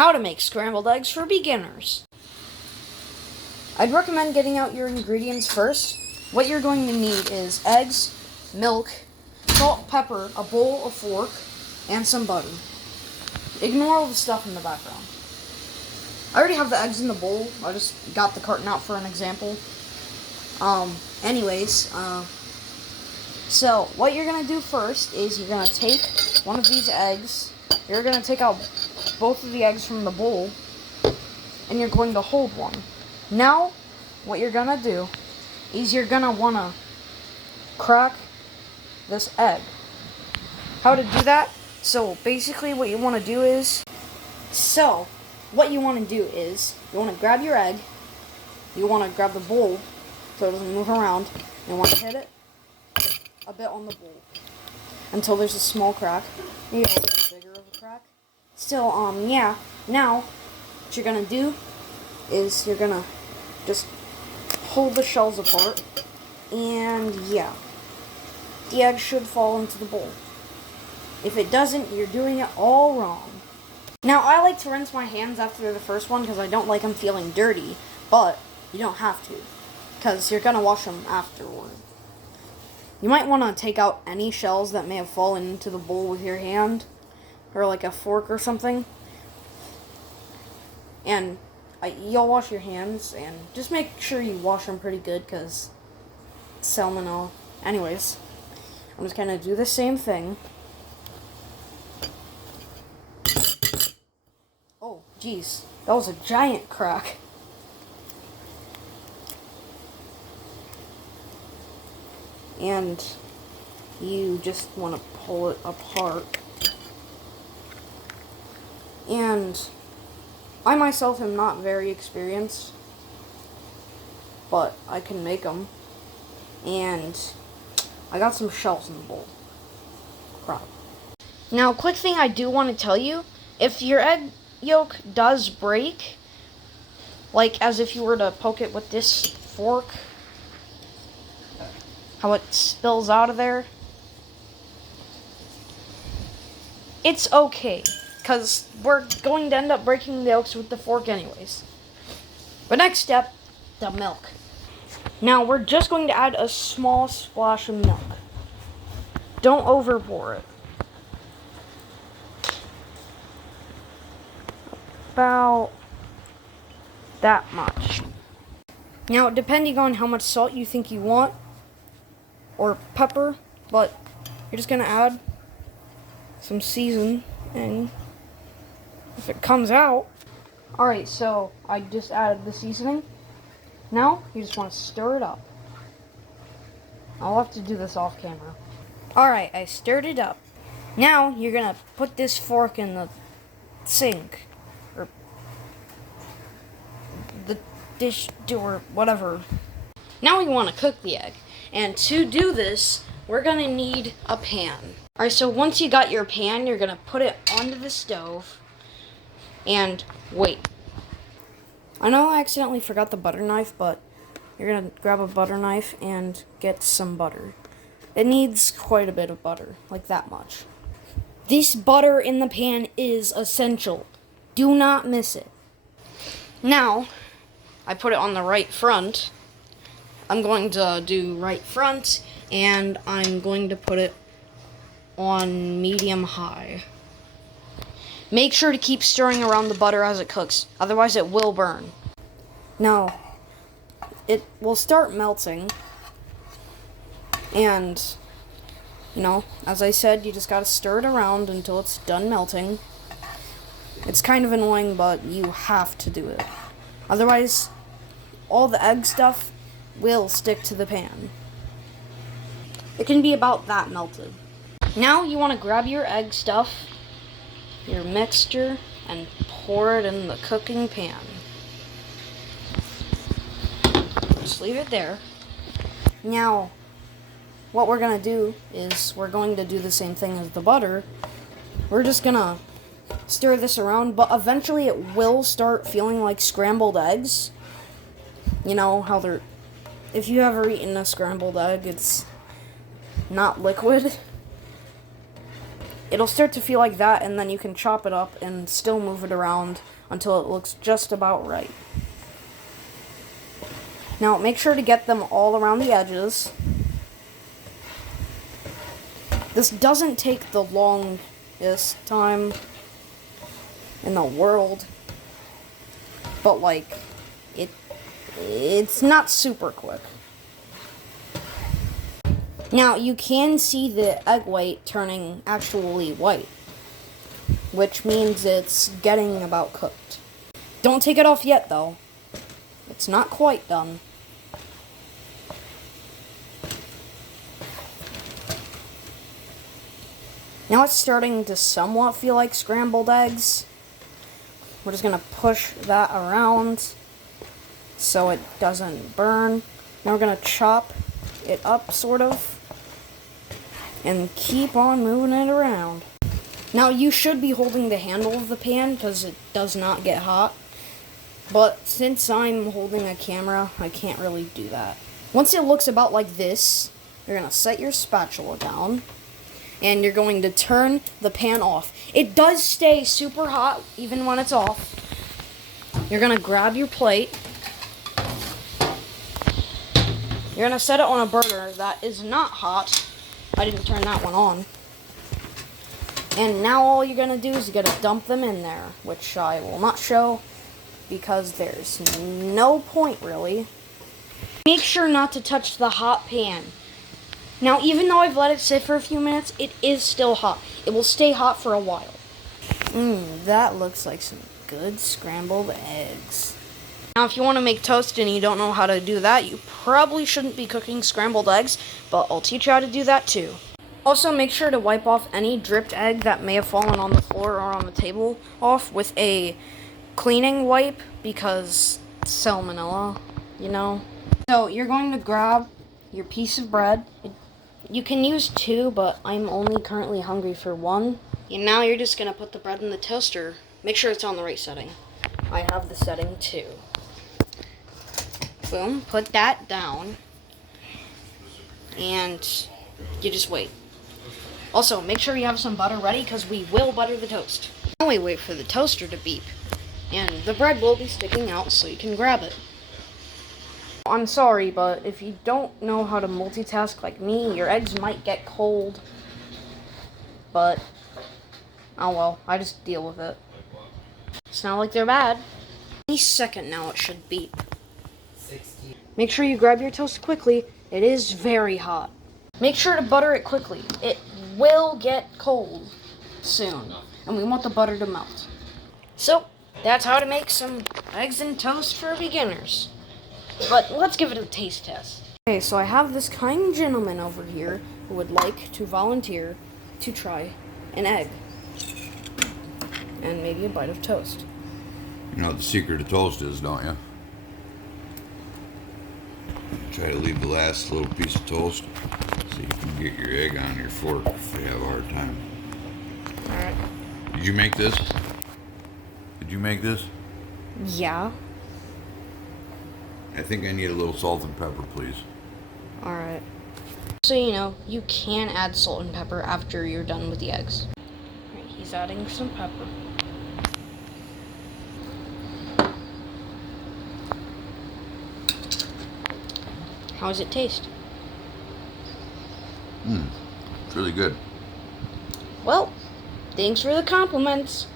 How to make scrambled eggs for beginners. I'd recommend getting out your ingredients first. What you're going to need is eggs, milk, salt, pepper, a bowl, a fork, and some butter. Ignore all the stuff in the background. I already have the eggs in the bowl. I just got the carton out for an example. So what you're going to do first is you're going to take one of these eggs. You're going to take out both of the eggs from the bowl, and you're going to hold one. Now, what you're going to do is you're going to want to crack this egg. How to do that? So, basically what you want to do is, you want to grab your egg, you want to grab the bowl so it doesn't move around, and you want to hit it a bit on the bowl until there's a small crack, maybe a little bigger of a crack. Still, now, what you're going to do is you're going to just hold the shells apart, and the egg should fall into the bowl. If it doesn't, you're doing it all wrong. Now, I like to rinse my hands after the first one because I don't like them feeling dirty, but you don't have to because you're going to wash them afterward. You might want to take out any shells that may have fallen into the bowl with your hand or like a fork or something. And you'll wash your hands and just make sure you wash them pretty good because salmonella. Anyways, I'm just going to do the same thing. Oh, jeez. That was a giant crack. And you just want to pull it apart. And I myself am not very experienced, but I can make them. And I got some shells in the bowl. Crap. Now, quick thing I do want to tell you, if your egg yolk does break, like as if you were to poke it with this fork, how it spills out of there, it's okay, because we're going to end up breaking the yolks with the fork anyways. But next step, the milk. Now we're just going to add a small splash of milk. Don't overpour it. About that much. Now, depending on how much salt you think you want, or pepper, but you're just going to add some season, and if it comes out. Alright, so I just added the seasoning. Now, you just want to stir it up. I'll have to do this off camera. Alright, I stirred it up. Now, you're going to put this fork in the sink, or the dish, or whatever. Now we want to cook the egg. And to do this, we're going to need a pan. Alright, so once you got your pan, you're going to put it onto the stove and wait. I know I accidentally forgot the butter knife, but you're going to grab a butter knife and get some butter. It needs quite a bit of butter, like that much. This butter in the pan is essential. Do not miss it. Now, I put it on the right front. I'm going to do right front, and I'm going to put it on medium-high. Make sure to keep stirring around the butter as it cooks, otherwise it will burn. Now, it will start melting, and, as I said, you just gotta stir it around until it's done melting. It's kind of annoying, but you have to do it. Otherwise, all the egg stuff will stick to the pan. It can be about that melted. Now you want to grab your egg stuff, your mixture, and pour it in the cooking pan. Just leave it there. Now, what we're going to do is we're going to do the same thing as the butter. We're just going to stir this around, but eventually it will start feeling like scrambled eggs. You know how they're... If you ever eaten a scrambled egg, it's not liquid. it'll start to feel like that, and then you can chop it up and still move it around until it looks just about right. Now, make sure to get them all around the edges. This doesn't take the longest time in the world, but, like, it's not super quick. Now, you can see the egg white turning actually white, which means it's getting about cooked. Don't take it off yet, though. It's not quite done. Now it's starting to somewhat feel like scrambled eggs. We're just going to push that around so it doesn't burn. Now we're going to chop it up, sort of, and keep on moving it around. Now you should be holding the handle of the pan because it does not get hot. But since I'm holding a camera, I can't really do that. Once it looks about like this, you're going to set your spatula down. And you're going to turn the pan off. It does stay super hot even when it's off. You're going to grab your plate. You're going to set it on a burner that is not hot. I didn't turn that one on. And now all you're going to do is you're going to dump them in there, which I will not show because there's no point really. Make sure not to touch the hot pan. Now, even though I've let it sit for a few minutes, it is still hot. It will stay hot for a while. That looks like some good scrambled eggs. Now, if you want to make toast and you don't know how to do that, you probably shouldn't be cooking scrambled eggs, but I'll teach you how to do that too. Also, make sure to wipe off any dripped egg that may have fallen on the floor or on the table off with a cleaning wipe because salmonella, you know. So, you're going to grab your piece of bread. You can use 2, but I'm only currently hungry for 1. And now you're just going to put the bread in the toaster. Make sure it's on the right setting. I have the setting 2. Boom, put that down. And you just wait. Also, make sure you have some butter ready because we will butter the toast. Now we wait for the toaster to beep. And the bread will be sticking out so you can grab it. I'm sorry, but if you don't know how to multitask like me, your eggs might get cold. But, oh well, I just deal with it. It's not like they're bad. Any second now it should beep. 60. Make sure you grab your toast quickly. It is very hot. Make sure to butter it quickly. It will get cold soon, and we want the butter to melt. So, that's how to make some eggs and toast for beginners. But let's give it a taste test. Okay, so I have this kind gentleman over here who would like to volunteer to try an egg. And maybe a bite of toast. You know what the secret to toast is, don't you? Try to leave the last little piece of toast so you can get your egg on your fork if you have a hard time. Alright. Did you make this? Did you make this? Yeah. I think I need a little salt and pepper, please. Alright. So you know, you can add salt and pepper after you're done with the eggs. Alright, he's adding some pepper. How does it taste? It's really good. Well, thanks for the compliments.